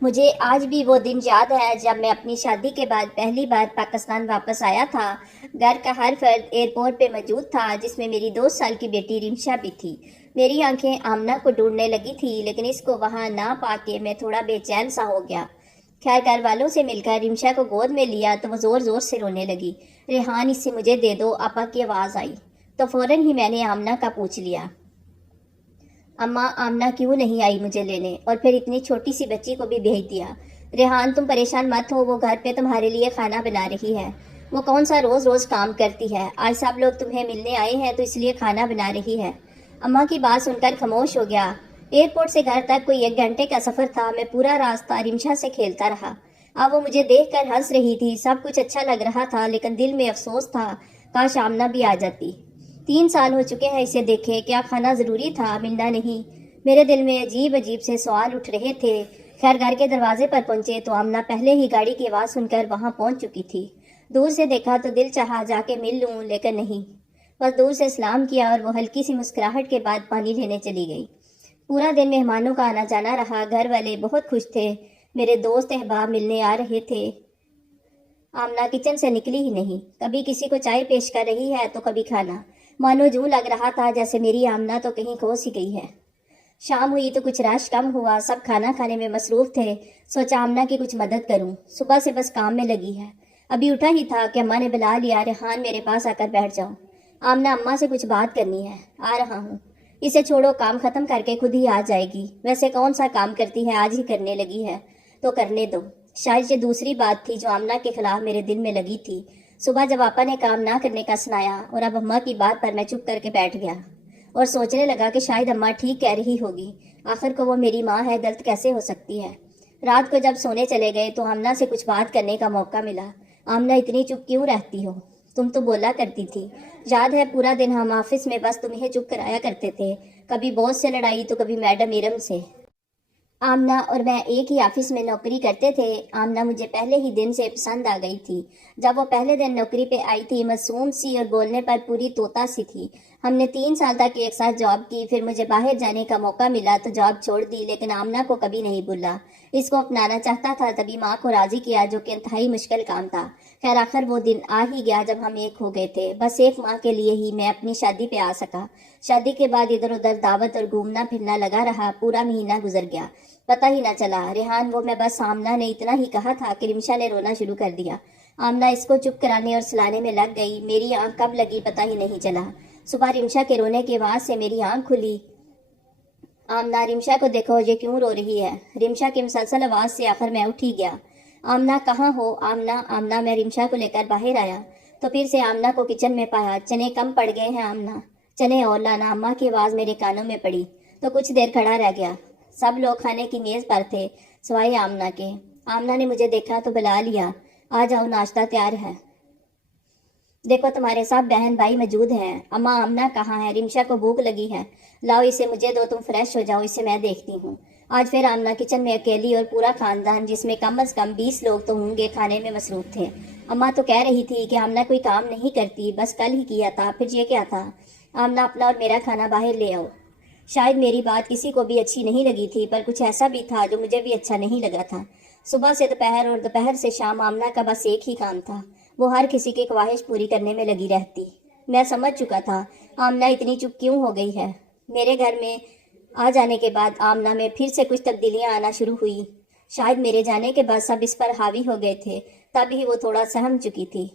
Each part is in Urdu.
مجھے آج بھی وہ دن یاد ہے جب میں اپنی شادی کے بعد پہلی بار پاکستان واپس آیا تھا۔ گھر کا ہر فرد ایئرپورٹ پہ موجود تھا، جس میں میری 2 سال کی بیٹی رمشا بھی تھی۔ میری آنکھیں آمنہ کو ڈھونڈنے لگی تھی، لیکن اس کو وہاں نہ پا کے میں تھوڑا بے چین سا ہو گیا۔ خیر گھر والوں سے مل کر رمشا کو گود میں لیا تو وہ زور زور سے رونے لگی۔ ریحان اس سے مجھے دے دو، آپا کی آواز آئی تو فوراً ہی میں نے آمنہ کا پوچھ لیا، اماں آمنہ کیوں نہیں آئی مجھے لینے، اور پھر اتنی چھوٹی سی بچی کو بھی بھیج دیا۔ ریحان تم پریشان مت ہو، وہ گھر پہ تمہارے لیے کھانا بنا رہی ہے۔ وہ کون سا روز روز کام کرتی ہے، آج سب لوگ تمہیں ملنے آئے ہیں تو اس لیے کھانا بنا رہی ہے۔ اماں کی بات سن کر خاموش ہو گیا۔ ایئرپورٹ سے گھر تک کوئی 1 گھنٹے کا سفر تھا۔ میں پورا راستہ رمشا سے کھیلتا رہا۔ اب وہ مجھے دیکھ کر ہنس رہی تھی، سب کچھ اچھا لگ رہا تھا، لیکن دل میں افسوس تھا، کاش آمنہ بھی آ جاتی۔ 3 سال ہو چکے ہیں اسے دیکھے، کیا کھانا ضروری تھا، ملنا نہیں؟ میرے دل میں عجیب عجیب سے سوال اٹھ رہے تھے۔ خیر گھر کے دروازے پر پہنچے تو آمنہ پہلے ہی گاڑی کی آواز سن کر وہاں پہنچ چکی تھی۔ دور سے دیکھا تو دل چاہا جا کے مل لوں، لیکن نہیں، بس دور سے سلام کیا اور وہ ہلکی سی مسکراہٹ کے بعد پانی لینے چلی گئی۔ پورا دن مہمانوں کا آنا جانا رہا۔ گھر والے بہت خوش تھے، میرے دوست احباب ملنے آ رہے تھے۔ آمنہ کچن سے نکلی ہی نہیں، کبھی کسی کو چائے پیش کر رہی ہے تو کبھی کھانا، مانو یوں لگ رہا تھا جیسے میری آمنہ تو کہیں کھو سی گئی ہے۔ شام ہوئی تو کچھ رش کم ہوا، سب کھانا کھانے میں مصروف تھے۔ سوچا آمنہ کی کچھ مدد کروں، صبح سے بس کام میں لگی ہے۔ ابھی اٹھا ہی تھا کہ اماں نے بلا لیا، ریحان میرے پاس آ کر بیٹھ جاؤ، آمنہ اماں سے کچھ بات کرنی ہے۔ آ رہا ہوں، اسے چھوڑو، کام ختم کر کے خود ہی آ جائے گی، ویسے کون سا کام کرتی ہے، آج ہی کرنے لگی ہے تو کرنے دو۔ شاید یہ دوسری بات تھی جو آمنہ کے خلاف میرے دل میں لگی تھی۔ صبح جب آپا نے کام نہ کرنے کا سنایا اور اب اماں کی بات پر میں چپ کر کے بیٹھ گیا اور سوچنے لگا کہ شاید اماں ٹھیک کہہ رہی ہوگی، آخر کو وہ میری ماں ہے، غلط کیسے ہو سکتی ہے۔ رات کو جب سونے چلے گئے تو آمنہ سے کچھ بات کرنے کا موقع ملا۔ آمنہ اتنی چپ کیوں رہتی ہو، تم تو بولا کرتی تھی، یاد ہے پورا دن ہم آفس میں بس تمہیں چپ کرایا کرتے تھے، کبھی باس سے لڑائی تو کبھی میڈم ایرم سے۔ آمنہ اور میں ایک ہی آفس میں نوکری کرتے تھے۔ آمنہ مجھے پہلے ہی دن سے پسند آ گئی تھی۔ جب وہ پہلے دن نوکری پہ آئی تھی، معصوم سی اور بولنے پر پوری طوطا سی تھی۔ ہم نے 3 سال تک ایک ساتھ جاب کی، پھر مجھے باہر جانے کا موقع ملا تو جاب چھوڑ دی، لیکن آمنہ کو کبھی نہیں بھولا۔ اس کو اپنانا چاہتا تھا، تبھی ماں کو راضی کیا، جو کہ انتہائی مشکل کام تھا۔ خیر آخر وہ دن آ ہی گیا جب ہم ایک ہو گئے تھے۔ بس ایک ماہ کے لیے ہی میں اپنی شادی پہ آ سکا۔ شادی کے بعد ادھر ادھر دعوت اور گھومنا پھرنا لگا رہا، پورا مہینہ گزر گیا، پتہ ہی نہ چلا۔ ریحان وہ میں بس آمنہ نے اتنا ہی کہا تھا کہ رمشا نے رونا شروع کر دیا۔ آمنہ اس کو چپ کرانے اور سلانے میں لگ گئی۔ میری آنکھ کب لگی پتہ ہی نہیں چلا۔ صبح رمشا کے رونے کی آواز سے میری آنکھ کھلی۔ آمنہ رمشا کو دیکھو، یہ کیوں رو رہی ہے؟ رمشا کی مسلسل آواز سے آخر میں اٹھ ہی گیا۔ آمنہ کہاں ہو؟ آمنہ آمنہ میں رمشا کو لے کر باہر آیا تو پھر سے آمنہ کو کچن میں پایا۔ چنے کم پڑ گئے ہیں آمنہ، چنے اور لانا، اماں کی آواز میرے کانوں میں پڑی تو کچھ دیر کھڑا رہ گیا۔ سب لوگ کھانے کی میز پر تھے سوائے آمنہ کے۔ آمنہ نے مجھے دیکھا تو بلا لیا، آ جاؤ ناشتہ تیار ہے، دیکھو تمہارے سب بہن بھائی موجود ہیں۔ اماں آمنہ کہاں ہے؟ رمشا کو بھوک لگی ہے، لاؤ اسے مجھے دو، تم فریش ہو جاؤ، اسے میں دیکھتی ہوں۔ آج پھر آمنہ کچن میں اکیلی اور پورا خاندان، جس میں کم از کم 20 لوگ تو ہوں گے، کھانے میں مصروف تھے۔ اماں تو کہہ رہی تھی کہ آمنہ کوئی کام نہیں کرتی، بس کل ہی کیا تھا، پھر یہ کیا تھا؟ آمنہ اپنا اور میرا کھانا باہر لے آؤ۔ شاید میری بات کسی کو بھی اچھی نہیں لگی تھی، پر کچھ ایسا بھی تھا جو مجھے بھی اچھا نہیں لگا تھا۔ صبح سے دوپہر اور دوپہر سے شام آمنہ کا بس ایک ہی کام تھا، وہ ہر کسی کی خواہش پوری کرنے میں لگی رہتی۔ میں سمجھ چکا تھا آمنہ اتنی چپ کیوں ہو گئی ہے۔ میرے گھر میں آ جانے کے بعد آمنہ میں پھر سے کچھ تبدیلیاں آنا شروع ہوئی۔ شاید میرے جانے کے بعد سب اس پر حاوی ہو گئے تھے، تب ہی وہ تھوڑا سہم چکی تھی۔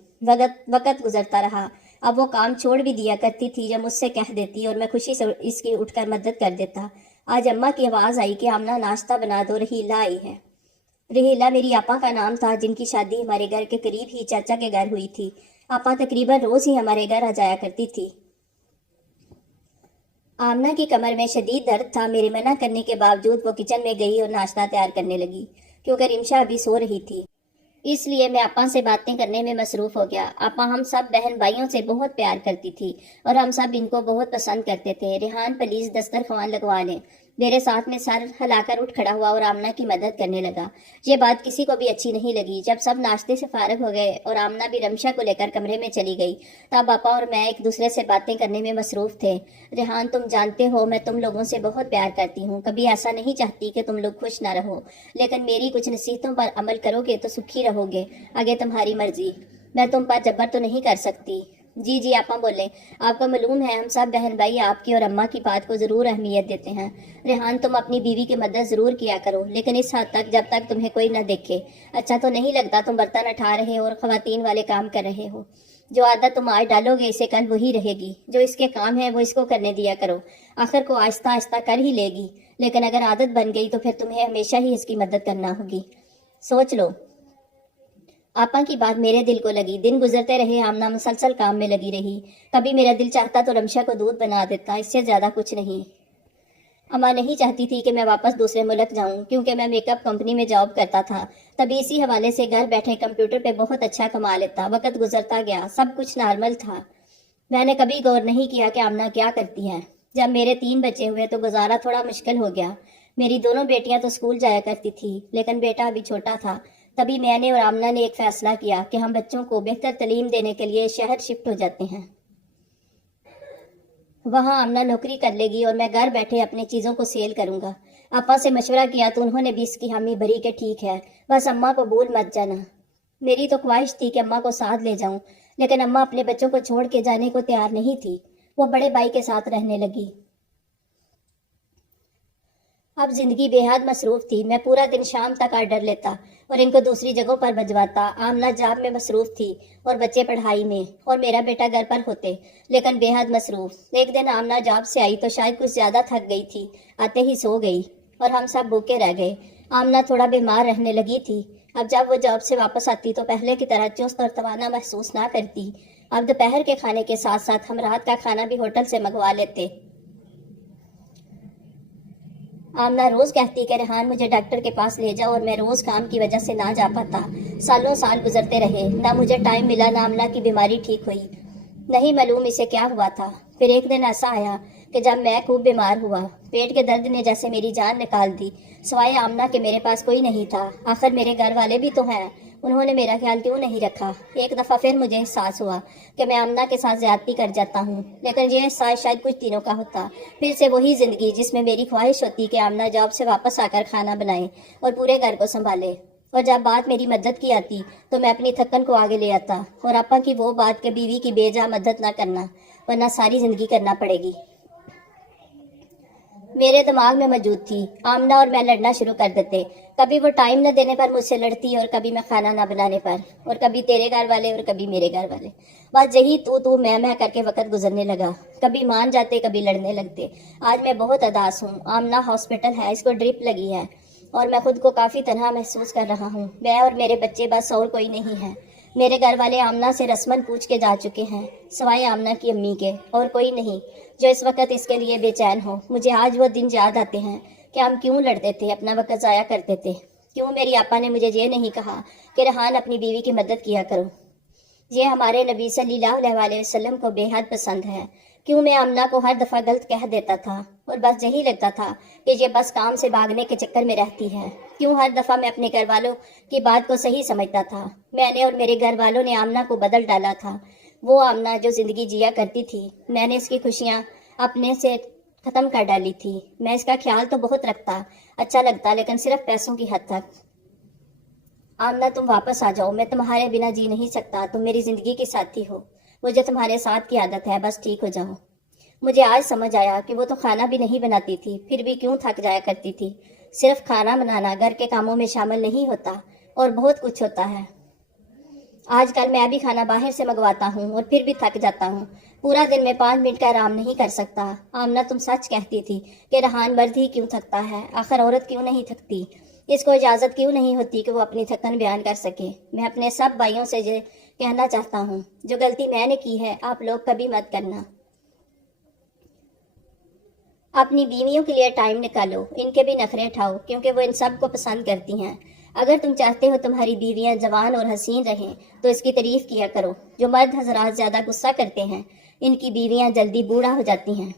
وقت گزرتا رہا، اب وہ کام چھوڑ بھی دیا کرتی تھی یا مجھ سے کہہ دیتی اور میں خوشی سے اس کی اٹھ کر مدد کر دیتا۔ آج اماں کی آواز آئی کہ آمنہ ناشتہ بنا دو، رحیلہ آئی ہے۔ رحیلہ میری آپا کا نام تھا، جن کی شادی ہمارے گھر کے قریب ہی چاچا کے گھر ہوئی تھی۔ آپا تقریباً روز ہی ہمارے گھر آ جایا کرتی تھی۔ آمنہ کی کمر میں شدید درد تھا، میرے منع کرنے کے باوجود وہ کچن میں گئی اور ناشتہ تیار کرنے لگی۔ کیونکہ رمشا ابھی سو رہی تھی، اس لیے میں آپا سے باتیں کرنے میں مصروف ہو گیا۔ آپا ہم سب بہن بھائیوں سے بہت پیار کرتی تھی اور ہم سب ان کو بہت پسند کرتے تھے۔ ریحان پلیز دسترخوان لگوا لیں، میرے ساتھ میں سر ہلا کر اٹھ کھڑا ہوا اور آمنہ کی مدد کرنے لگا۔ یہ بات کسی کو بھی اچھی نہیں لگی۔ جب سب ناشتے سے فارغ ہو گئے اور آمنہ بھی رمشا کو لے کر کمرے میں چلی گئی، تب آپا اور میں ایک دوسرے سے باتیں کرنے میں مصروف تھے۔ ریحان، تم جانتے ہو میں تم لوگوں سے بہت پیار کرتی ہوں، کبھی ایسا نہیں چاہتی کہ تم لوگ خوش نہ رہو، لیکن میری کچھ نصیحتوں پر عمل کرو گے تو سکھی رہو گے، آگے تمہاری مرضی، میں تم پر جبر تو نہیں کر سکتی۔ جی جی آپا بولے، آپ کو معلوم ہے ہم سب بہن بھائی آپ کی اور اماں کی بات کو ضرور اہمیت دیتے ہیں۔ ریحان، تم اپنی بیوی کی مدد ضرور کیا کرو، لیکن اس حد تک جب تک تمہیں کوئی نہ دیکھے۔ اچھا تو نہیں لگتا تم برتن اٹھا رہے ہو اور خواتین والے کام کر رہے ہو؟ جو عادت تم آج ڈالو گے اسے کل وہی رہے گی۔ جو اس کے کام ہے وہ اس کو کرنے دیا کرو، آخر کو آہستہ آہستہ کر ہی لے گی، لیکن اگر عادت بن گئی تو پھر تمہیں ہمیشہ ہی اس کی مدد کرنا ہوگی۔ سوچ لو۔ آپا کی بات میرے دل کو لگی۔ دن گزرتے رہے، آمنہ مسلسل کام میں لگی رہی۔ کبھی میرا دل چاہتا تو رمشا کو دودھ بنا دیتا، اس سے زیادہ کچھ نہیں۔ اماں نہیں چاہتی تھی کہ میں واپس دوسرے ملک جاؤں، کیونکہ میں میک اپ کمپنی میں جاب کرتا تھا۔ تبھی اسی حوالے سے گھر بیٹھے کمپیوٹر پہ بہت اچھا کما لیتا۔ وقت گزرتا گیا، سب کچھ نارمل تھا۔ میں نے کبھی غور نہیں کیا کہ آمنہ کیا کرتی ہے۔ جب میرے 3 بچے ہوئے تو گزارا تھوڑا مشکل ہو گیا۔ میری دونوں بیٹیاں تو اسکول جایا کرتی تھی، لیکن بیٹا ابھی چھوٹا تھا۔ تبھی میں نے اور آمنہ نے ایک فیصلہ کیا کہ ہم بچوں کو بہتر تعلیم دینے کے لیے شہر شفٹ ہو جاتے ہیں۔ وہاں آمنہ نوکری کر لے گی اور میں گھر بیٹھے اپنی چیزوں کو سیل کروں گا۔ آپا سے مشورہ کیا تو انہوں نے بھی اس کی حامی بھری کہ ٹھیک ہے، بس اماں کو بھول مت جانا۔ میری تو خواہش تھی کہ اماں کو ساتھ لے جاؤں، لیکن اماں اپنے بچوں کو چھوڑ کے جانے کو تیار نہیں تھی۔ وہ بڑے بھائی کے ساتھ رہنے لگی۔ اب زندگی بے حد مصروف تھی۔ میں پورا دن شام تک آرڈر لیتا اور ان کو دوسری جگہوں پر بھجواتا۔ آمنہ جاب میں مصروف تھی اور بچے پڑھائی میں، اور میرا بیٹا گھر پر ہوتے، لیکن بے حد مصروف۔ ایک دن آمنہ جاب سے آئی تو شاید کچھ زیادہ تھک گئی تھی، آتے ہی سو گئی اور ہم سب بھوکے رہ گئے۔ آمنہ تھوڑا بیمار رہنے لگی تھی۔ اب جب وہ جاب سے واپس آتی تو پہلے کی طرح چست اور توانا محسوس نہ کرتی۔ اب دوپہر کے کھانے کے ساتھ ساتھ ہم رات کا کھانا بھی ہوٹل سے منگوا لیتے۔ آمنہ روز کہتی کہ ریحان مجھے ڈاکٹر کے پاس لے جاؤ، اور میں روز کام کی وجہ سے نہ جا پاتا۔ سالوں سال گزرتے رہے، نہ مجھے ٹائم ملا، نہ آمنہ کی بیماری ٹھیک ہوئی۔ نہیں معلوم اسے کیا ہوا تھا۔ پھر ایک دن ایسا آیا کہ جب میں خوب بیمار ہوا، پیٹ کے درد نے جیسے میری جان نکال دی۔ سوائے آمنہ کے میرے پاس کوئی نہیں تھا۔ آخر میرے گھر والے بھی تو ہیں، انہوں نے میرا خیال کیوں نہیں رکھا؟ ایک دفعہ پھر مجھے احساس ہوا کہ میں آمنہ کے ساتھ زیادتی کر جاتا ہوں، لیکن یہ احساس شاید کچھ دنوں کا ہوتا۔ پھر سے وہی زندگی جس میں میری خواہش ہوتی کہ آمنہ جاب سے واپس آ کر کھانا بنائے اور پورے گھر کو سنبھالے، اور جب بات میری مدد کی آتی تو میں اپنی تھکن کو آگے لے آتا، اور آپا کی وہ بات کہ بیوی کی بے جا مدد نہ کرنا، ورنہ ساری زندگی کرنا پڑے گی، میرے دماغ میں موجود تھی۔ آمنہ اور میں لڑنا شروع کر دیتے۔ کبھی وہ ٹائم نہ دینے پر مجھ سے لڑتی، اور کبھی میں کھانا نہ بنانے پر، اور کبھی تیرے گھر والے اور کبھی میرے گھر والے۔ بس یہی تو میں کر کے وقت گزرنے لگا۔ کبھی مان جاتے، کبھی لڑنے لگتے۔ آج میں بہت اداس ہوں۔ آمنہ ہاسپٹل ہے، اس کو ڈرپ لگی ہے، اور میں خود کو کافی تنہا محسوس کر رہا ہوں۔ میں اور میرے بچے، بس اور کوئی نہیں ہے۔ میرے گھر والے آمنہ سے رسماً پوچھ کے جا چکے ہیں، سوائے آمنہ کی امی کے، اور کوئی نہیں جو اس وقت اس کے لیے بے چین ہو۔ مجھے آج وہ دن یاد آتے ہیں کہ ہم کیوں لڑتے تھے، اپنا وقت ضائع کرتے تھے۔ کیوں میری آپا نے مجھے یہ نہیں کہا کہ ریحان اپنی بیوی کی مدد کیا کرو؟ یہ ہمارے نبی صلی اللہ علیہ وسلم کو بے حد پسند ہے۔ کیوں میں آمنہ کو ہر دفعہ غلط کہہ دیتا تھا، اور بس یہی لگتا تھا کہ یہ بس کام سے بھاگنے کے چکر میں رہتی ہے؟ کیوں ہر دفعہ میں اپنے گھر والوں کی بات کو صحیح سمجھتا تھا؟ میں نے اور میرے گھر والوں نے آمنہ کو بدل ڈالا تھا۔ وہ آمنہ جو زندگی جیا کرتی تھی، میں نے اس کی خوشیاں اپنے سے ختم کر ڈالی تھی۔ میں اس کا خیال تو بہت رکھتا، اچھا لگتا، لیکن صرف پیسوں کی حد تک۔ آمنہ تم واپس آ جاؤ، میں تمہارے بنا جی نہیں سکتا، تم میری زندگی کی ساتھی ہو، مجھے تمہارے ساتھ کی عادت ہے، بس ٹھیک ہو جاؤ۔ مجھے آج سمجھ آیا کہ وہ تو کھانا بھی نہیں بناتی تھی، پھر بھی کیوں تھک جایا کرتی تھی۔ صرف کھانا بنانا گھر کے کاموں میں شامل نہیں ہوتا، اور بہت کچھ ہوتا ہے۔ آج کل میں بھی کھانا باہر سے منگواتا ہوں اور پھر بھی تھک جاتا ہوں۔ پورا دن میں 5 منٹ کا آرام نہیں کر سکتا۔ آمنہ تم سچ کہتی تھی کہ ریحان مرد ہی کیوں تھکتا ہے، آخر عورت کیوں نہیں تھکتی؟ اس کو اجازت کیوں نہیں ہوتی کہ وہ اپنی تھکن بیان کر سکے؟ میں اپنے سب بھائیوں سے یہ کہنا چاہتا ہوں، جو غلطی میں نے کی ہے آپ لوگ کبھی مت کرنا۔ اپنی بیویوں کے لیے ٹائم نکالو، ان کے بھی نخرے اٹھاؤ، کیونکہ وہ ان سب کو پسند کرتی ہیں۔ اگر تم چاہتے ہو تمہاری بیویاں جوان اور حسین رہیں تو اس کی تعریف کیا کرو۔ جو مرد حضرات زیادہ غصہ کرتے ہیں، ان کی بیویاں جلدی بوڑھا ہو جاتی ہیں۔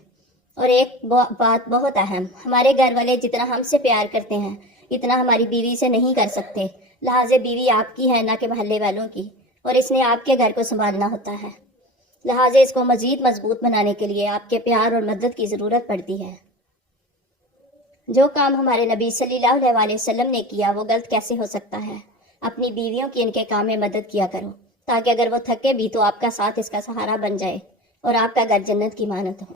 اور ایک بات بہت اہم، ہمارے گھر والے جتنا ہم سے پیار کرتے ہیں اتنا ہماری بیوی سے نہیں کر سکتے، لہٰذا بیوی آپ کی ہے نہ کہ محلے والوں کی، اور اس نے آپ کے گھر کو سنبھالنا ہوتا ہے، لہٰذا اس کو مزید مضبوط بنانے کے لیے آپ کے پیار اور مدد کی ضرورت پڑتی ہے۔ جو کام ہمارے نبی صلی اللہ علیہ وسلم نے کیا وہ غلط کیسے ہو سکتا ہے؟ اپنی بیویوں کی ان کے کام میں مدد کیا کرو تاکہ اگر وہ تھکے بھی تو آپ کا ساتھ اس کا سہارا بن جائے اور آپ کا گھر جنت کی مانند ہو۔